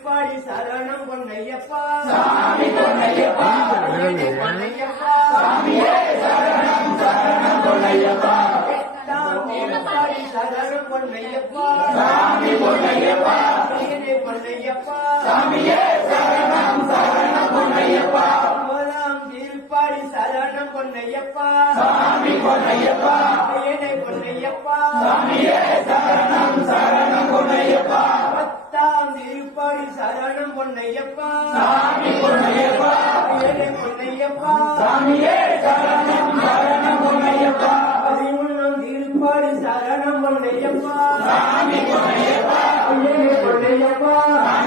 திருப்பாடி சரணம் பொன்னையப்பா சாமி பொன்னையப்பா பொன்னையப்பா சாமியே சரணம் சரணம் பொன்னையப்பா திருப்பாடி சரணம் பொன்னையப்பா சாமி பொன்னையப்பா பொன்னையப்பா சாமியே சரணம் சரணம் பொன்னையப்பா திருப்பாடி சரணம் பொன்னையப்பா சாமி பொன்னையப்பா பொன்னையப்பா சாமியே சரணம் சரணம் பொன்னையப்பா திருப்பாடி சரணம் பொன்னையப்பா சாமி பொன்னையப்பா பொன்னையப்பா சாமியே சரணம் சரணம் பொன்னையப்பா திருப்பாடி சரணம் பொன்னையப்பா சாமி பொன்னையப்பா பொன்னையப்பா